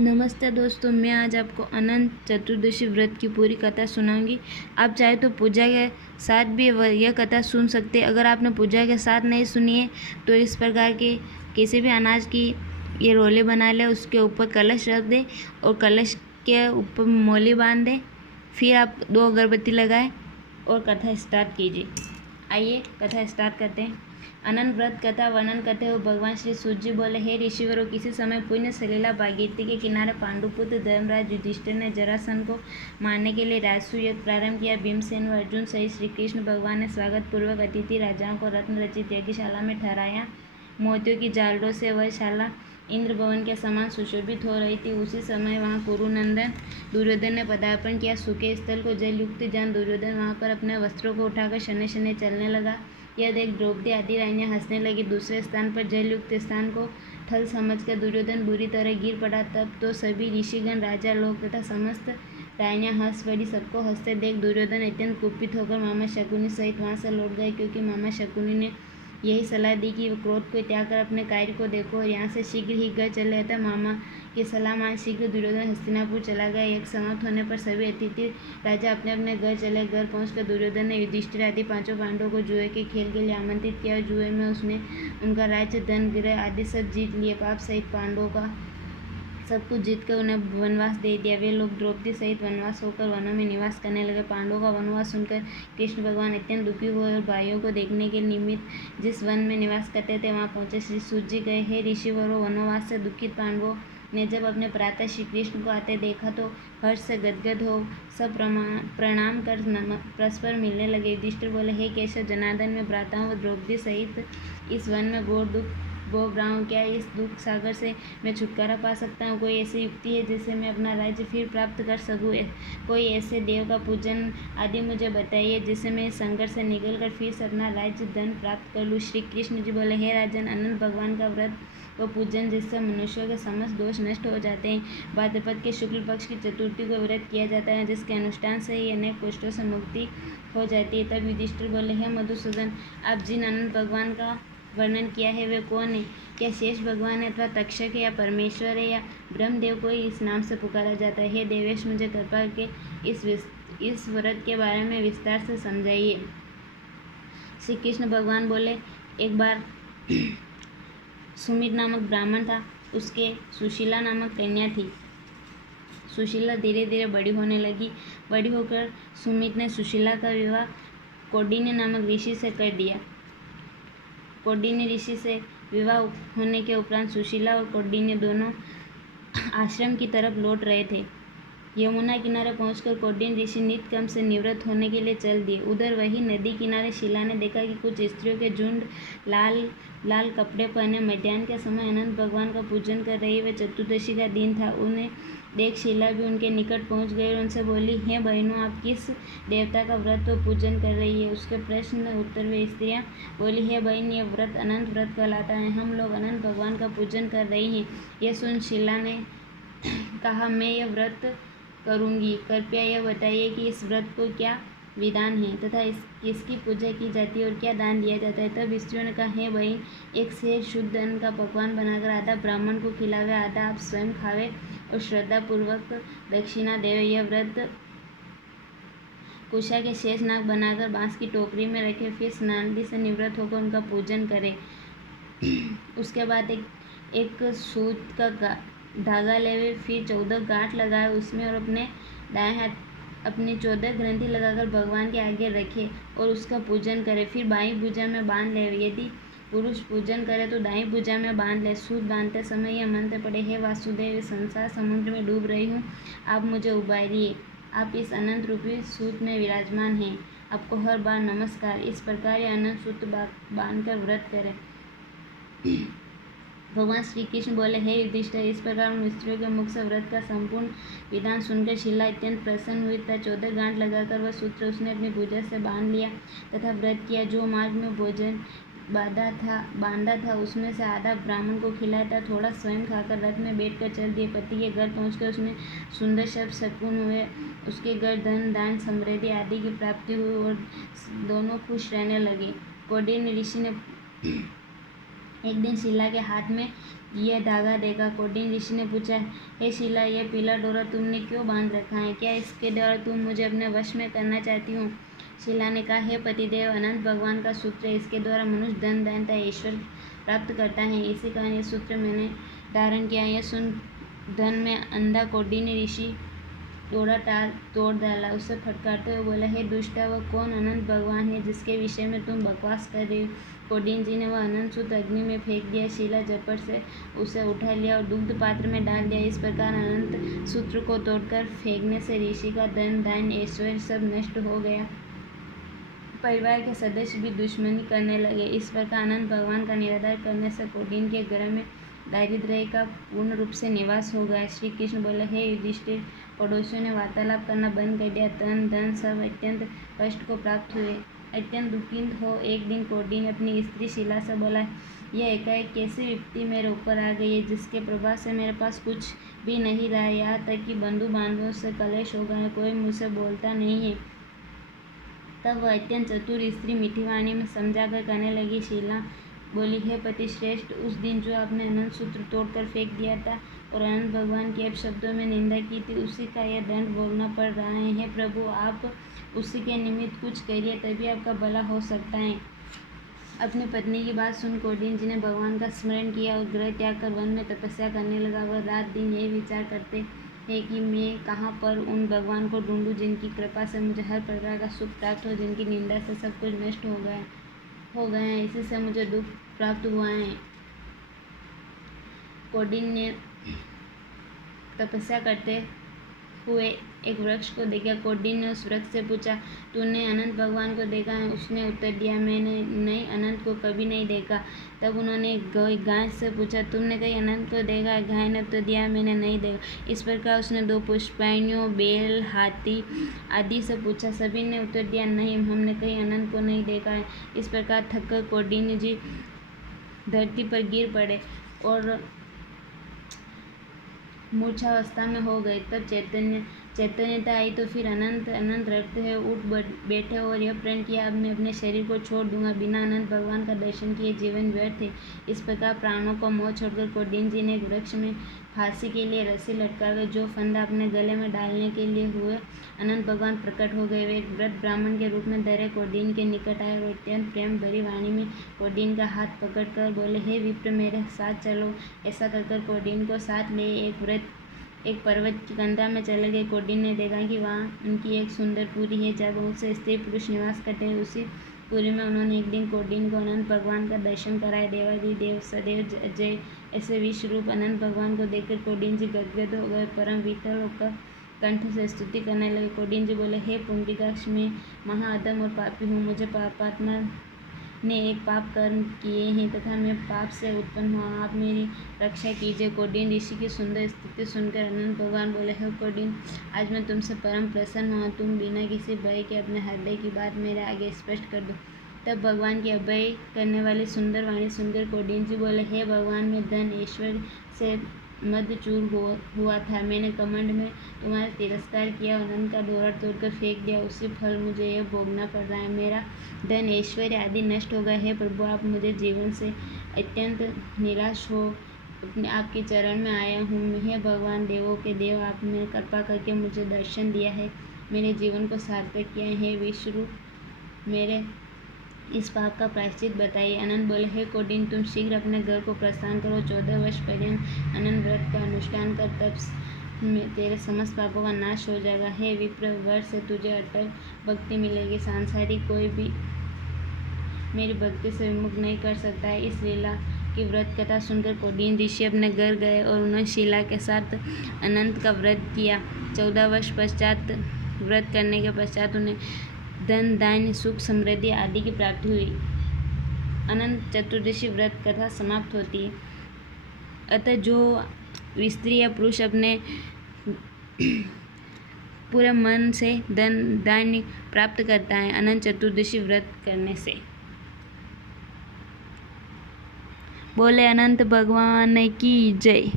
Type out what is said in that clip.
नमस्ते दोस्तों, मैं आज आपको अनंत चतुर्दशी व्रत की पूरी कथा सुनाऊंगी। आप चाहे तो पूजा के साथ भी यह कथा सुन सकते हैं। अगर आपने पूजा के साथ नहीं सुनी है तो इस प्रकार के किसी भी अनाज की ये रोले बना लें, उसके ऊपर कलश रख दें और कलश के ऊपर मोली बांध दें। फिर आप 2 अगरबत्ती लगाएं और कथा स्टार्ट कीजिए। आइए कथा स्टार्ट करते हैं। अनंत व्रत कथा वर्णन करते हुए भगवान श्री सूत जी बोले, हे ऋषिवरों, किसी समय पुण्य सलीला भागीरथी के किनारे पांडुपुत्र धर्मराज युधिष्ठिर ने जरासंध को मारने के लिए राजसू यज्ञ प्रारंभ किया। भीमसेन व अर्जुन सहित श्री कृष्ण भगवान ने स्वागत पूर्वक अतिथि राजाओं को रत्न रचित यज्ञशाला में ठहराया। मोतियों की जालरों से वह शाला इंद्र भवन के समान सुशोभित हो रही थी। उसी समय वहां कुरुनंदन दुर्योधन ने पदार्पण किया। सूखे स्थल को जल युक्त जान दुर्योधन वहां पर अपने वस्त्रों को उठाकर शने शने चलने लगा। यह देख द्रौपदी आदि रानियां हंसने लगी। दूसरे स्थान पर जल युक्त स्थान को थल समझकर दुर्योधन बुरी तरह गिर पड़ा। तब तो सभी ऋषिगण, राजा लोग तथा समस्त रानियां हंस पड़ी। सबको हंसते देख दुर्योधन अत्यंत कुपित होकर मामा शकुनी सहित वहां से लौट गए, क्योंकि मामा शकुनी ने यही सलाह दी कि क्रोध को त्याग कर अपने कार्य को देखो और यहाँ से शीघ्र ही घर चले। अतः मामा की सलाह मान शीघ्र दुर्योधन हस्तिनापुर चला गया। यज्ञ समाप्त होने पर सभी अतिथि राजा अपने अपने घर चले। घर पहुंचकर दुर्योधन ने युधिष्ठिर आदि 5 पांडवों को जुए के खेल के लिए आमंत्रित किया। जुए में उसने उनका राज्य, धन, गृह आदि सब जीत लिए। पाप सहित पांडवों का सब कुछ जीतकर उन्हें वनवास दे दिया। वे लोग द्रौपदी सहित वनवास होकर वनों में निवास करने लगे। पांडवों का वनवास सुनकर कृष्ण भगवान अत्यंत दुखी हुए और भाइयों को देखने के निमित्त जिस वन में निवास करते थे वहां पहुंचे। श्री सूत जी गए, हे ऋषिवरों, वनवास से दुखित पांडवों ने जब अपने प्रातः श्री कृष्ण को आते देखा तो हर्ष से गदगद हो सब प्रणाम कर परस्पर मिलने लगे। युधिष्ठिर बोले, हे केशव, जनार्दन में भ्राताओं व द्रौपदी सहित इस वन में घोर दुख भोग रहा हूँ। क्या इस दुख सागर से मैं छुटकारा पा सकता हूँ? कोई ऐसी युक्ति है जिससे मैं अपना राज्य फिर प्राप्त कर सकूँ? कोई ऐसे देव का पूजन आदि मुझे बताइए जिससे मैं इस संकट से निकल कर फिर से अपना राज्य धन प्राप्त कर लूँ। श्री कृष्ण जी बोले, हे राजन, अनंत भगवान का व्रत व पूजन जिससे मनुष्यों के समस्त दोष नष्ट हो जाते हैं। भाद्रपद के शुक्ल पक्ष की चतुर्थी को व्रत किया जाता है, जिसके अनुष्ठान से ही अनेक कष्टों से मुक्ति हो जाती है। तब युधिष्ठिर बोले, हे मधुसूदन, आप जिन अनंत भगवान का वर्णन किया है वे कौन है? क्या शेष भगवान है अथवा तक्षक है या परमेश्वर है या ब्रह्मदेव को ही इस नाम से पुकारा जाता है? हे देवेश, मुझे कृपा के इस व्रत के बारे में विस्तार से समझाइए। श्री कृष्ण भगवान बोले, एक बार सुमित नामक ब्राह्मण था। उसके सुशीला नामक कन्या थी। सुशीला धीरे धीरे बड़ी होने लगी। बड़ी होकर सुमित ने सुशीला का विवाह कौंडिन्य नामक ऋषि से कर दिया। कौंडिन्य ऋषि से विवाह होने के उपरांत सुशीला और कौंडिन्य दोनों आश्रम की तरफ लौट रहे थे। यमुना किनारे पहुंचकर कौंडिन्य ऋषि नित्य कर्म से निवृत्त होने के लिए चल दिए। उधर वही नदी किनारे शीला ने देखा कि कुछ स्त्रियों के झुंड लाल लाल कपड़े पहने मध्याह्न के समय अनंत भगवान का पूजन कर रही। वे चतुर्दशी का दिन था। उन्हें देख शीला भी उनके निकट पहुंच गई और उनसे बोली, हे बहनों, आप किस देवता का व्रत व पूजन कर रही है? उसके प्रश्न उत्तर वे स्त्रियाँ बोली, हे बहन, यह व्रत अनंत व्रत कहलाता है। हम लोग अनंत भगवान का पूजन कर रही हैं। यह सुन शीला ने कहा, मैं यह व्रत करूंगी। कृपया यह बताइए कि इस व्रत को क्या विधान है तथा किसकी पूजा की जाती है और क्या दान दिया जाता है? तब स्त्रियों ने कहा, हे बहन, एक से शुद्ध अन्न का पकवान बनाकर आधा ब्राह्मण को खिलावे, आधा आप स्वयं खावे और श्रद्धापूर्वक दक्षिणा देवे। यह व्रत कुशा के शेष नाग बनाकर बांस की टोकरी में रखे, फिर स्नानादि से निवृत्त होकर उनका पूजन करे। उसके बाद एक सूत का धागा लेवे, फिर 14 गांठ लगाए उसमें और अपने दाएं हाथ अपनी 14 ग्रंथि लगाकर भगवान के आगे रखे और उसका पूजन करे। फिर बाईं भुजा में बांध ले। यदि पुरुष पूजन करे तो दाईं भुजा में बांध ले। सूत बांधते समय यह मंत्र पढ़े, हे वासुदेव, इस संसार समुद्र में डूब रही हूँ, आप मुझे उबारिए। आप इस अनंत रूपी सूत में विराजमान हैं, आपको हर बार नमस्कार। इस प्रकार यह अनंत सूत बांधकर व्रत करे। भगवान श्री कृष्ण बोले, हे युधिष्ठिर, इस प्रकार उन स्त्रियों के मुख से व्रत का संपूर्ण विधान सुनकर शीला अत्यंत प्रसन्न हुई तथा 14 गांठ लगाकर वह सूत्र उसने अपनी भुजा से बांध लिया तथा व्रत किया। जो मार्ग में भोजन बांधा था उसमें से आधा ब्राह्मण को खिलाया था, थोड़ा स्वयं खाकर रथ में बैठकर चल दिए। पति के घर पहुंचकर उसमें सुंदर शब्द शकुन हुए। उसके घर धन, दान, समृद्धि आदि की प्राप्ति हुई और दोनों खुश रहने लगे। कौंडिन्य ऋषि ने एक दिन शीला के हाथ में यह धागा देखा। कौंडिन्य ऋषि ने पूछा, हे शिला, यह पीला डोरा तुमने क्यों बांध रखा है? क्या इसके द्वारा तुम मुझे अपने वश में करना चाहती हो? शिला ने कहा, हे पतिदेव, अनंत भगवान का सूत्र है। इसके द्वारा मनुष्य धन दानता ईश्वर प्राप्त करता है। इसी कारण यह सूत्र मैंने धारण किया। यह सुन धन में अंधा कौंडिन्य ऋषि डोरा तोड़ डाला। उसे फटकारते हुए बोला, हे दुष्टा, वह कौन अनंत भगवान है जिसके विषय में तुम बकवास कर रही हो? कौंडिन्य जी ने वह अनंत सूत्र अग्नि में फेंक दिया। शिला झपट से उसे उठा लिया और दुग्ध पात्र में डाल दिया। इस प्रकार अनंत सूत्र को तोड़कर फेंकने से ऋषि का धन धान्य ऐश्वर्य सब नष्ट हो गया। परिवार के सदस्य भी दुश्मनी करने लगे। इस प्रकार अनंत भगवान का निरादर करने से कौंडिन्य के घर में दारिद्र्य का पूर्ण रूप से निवास हो गया। श्री कृष्ण बोले, हे युधिष्ठिर, पड़ोसियों ने वार्तालाप करना बंद कर दिया। तन धन सब अत्यंत कष्ट को प्राप्त हुए। अत्यंत दुखित हो एक दिन कौंडिन्य अपनी स्त्री शिला से बोला, यह एकाएक कैसी विपत्ति मेरे ऊपर आ गई है जिसके प्रभाव से मेरे पास कुछ भी नहीं रहा। यहाँ तक कि बंधु बांधवों से कलेश हो गए, कोई मुझसे बोलता नहीं है। तब वह अत्यंत चतुर स्त्री मीठी वाणी में समझाकर कहने लगी। शिला बोली, हे पति श्रेष्ठ, उस दिन जो आपने अनंत सूत्र तोड़कर फेंक दिया था और अनंत भगवान की अपशब्दों में निंदा की थी, उसी का यह दंड भोगना पड़ रहा है। हे प्रभु, आप उसी के निमित्त कुछ करिए, तभी आपका भला हो सकता है। अपनी पत्नी की बात सुन कौंडिन्य जी ने भगवान का स्मरण किया और गृह त्याग कर वन में तपस्या करने लगा। वह रात दिन यही विचार करते है कि मैं कहाँ पर उन भगवान को ढूंढूं जिनकी कृपा से मुझे हर प्रकार का सुख प्राप्त हो, जिनकी निंदा से सब कुछ नष्ट हो गए हैं, इसी से मुझे दुख प्राप्त हुआ है। कौंडिन्य ने तपस्या करते हुए एक वृक्ष को देखा। कौंडिन्य ने उस वृक्ष से पूछा, तूने अनंत भगवान को देखा है? उसने उत्तर दिया, मैंने नहीं, अनंत को कभी नहीं देखा। तब उन्होंने गाय से पूछा, तुमने कहीं अनंत को देखा है? गाय ने उत्तर दिया, मैंने नहीं देखा। इस प्रकार उसने 2 पुष्पाणियों, बैल, हाथी आदि से पूछा। सभी ने उत्तर दिया, नहीं, हमने कहीं अनंत को नहीं देखा है। इस प्रकार थककर कौंडिन्य जी धरती पर गिर पड़े और मूर्छावस्था में हो गए। तब चैतन्यता आई तो फिर अनंत रखते हुए उठ बैठे और यह प्रण किया, अब मैं अपने शरीर को छोड़ दूंगा। बिना अनंत भगवान का दर्शन किए जीवन व्यर्थ है। इस प्रकार प्राणों को मोह छोड़कर कौंडिन्य जी ने एक वृक्ष में फांसी के लिए रस्सी लटकावे। जो फंदा अपने गले में डालने के लिए हुए, अनंत भगवान प्रकट हो गए। वे एक व्रत ब्राह्मण के रूप में धरे कौंडिन्य के निकट आए और अत्यंत प्रेम भरी वाणी में कौंडिन्य का हाथ पकड़कर बोले, हे विप्र, मेरे साथ चलो। ऐसा कहकर कौंडिन्य को साथ ले एक पर्वत की कंधा में चले गए। कौंडिन्य ने देखा कि वहाँ उनकी एक सुंदर पुरी है जहाँ बहुत से स्त्री पुरुष निवास करते हैं। उसी पुरी में उन्होंने एक दिन कौंडिन्य को अनंत भगवान का दर्शन कराया। देवाधिदेव सदैव अजय ऐसे विश्व रूप अनंत भगवान को देखकर कौंडिन्य जी गदगद हो गए, परम विठल होकर कंठ से स्तुति करने लगे। कौंडिन्य जी बोले, हे पुंडरीकाक्ष, मैं महाअधम और पापी हूँ। मुझे पापात्मा ने एक पाप कर्म किए हैं तथा मैं पाप से उत्पन्न हुआ। आप मेरी रक्षा कीजिए। कौंडिन्य ऋषि की सुंदर स्थिति सुनकर अनंत भगवान बोले, हे कौंडिन्य, आज मैं तुमसे परम प्रसन्न हुआ। तुम बिना किसी भय के अपने हृदय की बात मेरे आगे स्पष्ट कर दो। तब भगवान की अभय करने वाली सुंदर वाणी सुनकर कौंडिन्य जी बोले, हे भगवान, मैं धन ऐश्वर्य से मदचूर हुआ था। मैंने कमंड में तुम्हारा तिरस्कार किया और अनंत का डोरा तोड़कर फेंक दिया। उसी फल मुझे यह भोगना पड़ रहा है। मेरा धन ऐश्वर्य आदि नष्ट हो गए। हे प्रभु, आप मुझे जीवन से अत्यंत निराश हो अपने आपके चरण में आया हूँ। हे भगवान, देवों के देव, आपने कृपा करके मुझे दर्शन दिया है, मेरे जीवन को सार्थक किया है। हे विश्वरूप, मेरे इस पाप का प्रायश्चित बताइए। अनंत बोले, हे कौंडिन्य, तुम शीघ्र अपने घर को प्रस्थान करो। 14 वर्ष पर्यंत अनंत व्रत का अनुष्ठान कर, तब तेरे समस्त पापों का नाश हो जाएगा। हे विप्र, वर से तुझे अटल भक्ति मिलेगी। सांसारिक कोई भी मेरी भक्ति से विमुख नहीं कर सकता है। इस लीला की व्रत कथा सुनकर कौंडिन्य ऋषि अपने घर गए और उन्होंने शिला के साथ अनंत का व्रत किया। 14 वर्ष पश्चात व्रत करने के पश्चात उन्हें धन धान्य सुख समृद्धि आदि की प्राप्ति हुई। अनंत चतुर्दशी व्रत कथा समाप्त होती है। अतः जो स्त्री या पुरुष अपने पूरे मन से धन धान्य प्राप्त करता है अनंत चतुर्दशी व्रत करने से। बोले अनंत भगवान की जय।